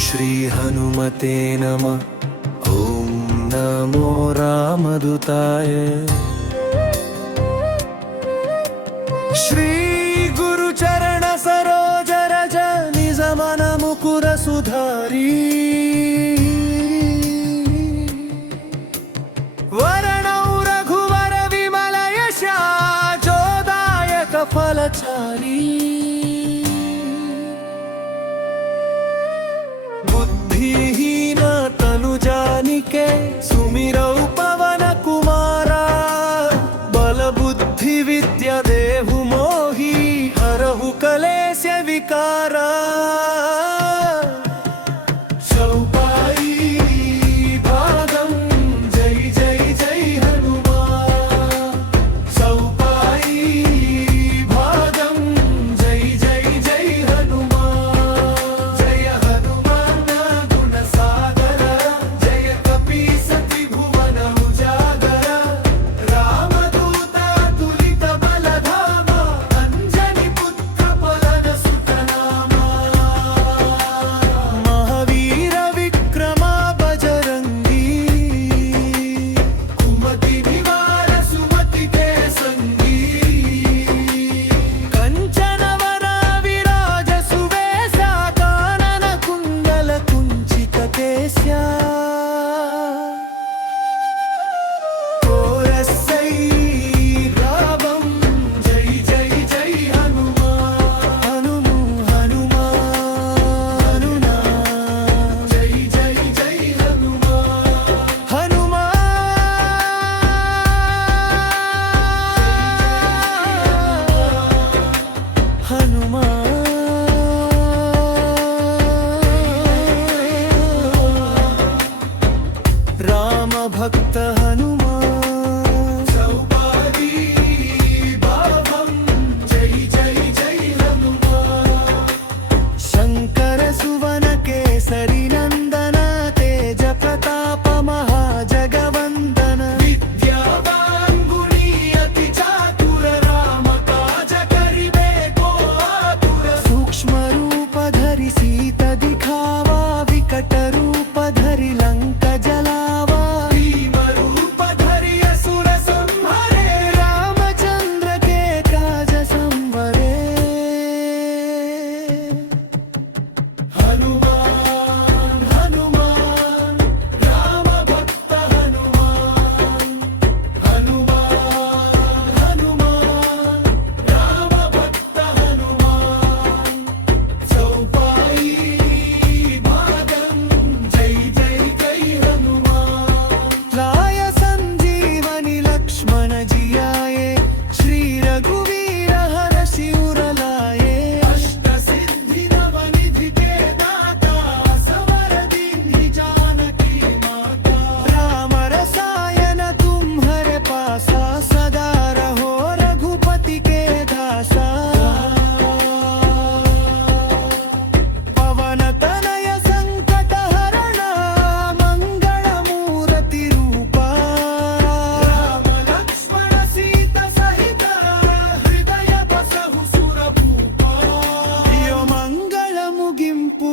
श्री हनुमते नमः। ॐ नमो रामदूताय। श्री गुरुचरण सरोज रज निज मन मुकुर सुधारी। वरणौ रघुवर विमल यशा जोदायक फलचारी। बुद्धिहीन तनु जानिके सुमिरौ पवन कुमारा। बल बुद्धि विद्या देहु मोहि हरहु कलेश विकारा। राम भक्त हनुमान सौभागी भावं जय जय जय हनुमान। शंकर सुवन केसरी नंदन तेज प्रताप महाजगवंदन। विद्यावान गुणी अति चातुर राम काज करिबे को आतुर। सूक्ष्म रूप धरि सीत दिखावा विकट रूप धरि लंक जला।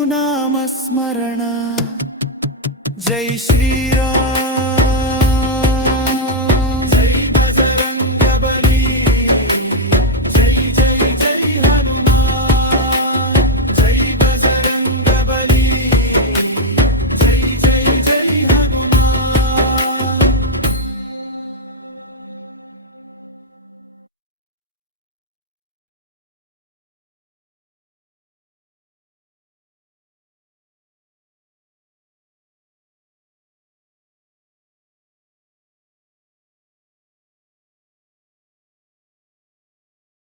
नामस्मरण। जय श्री राम।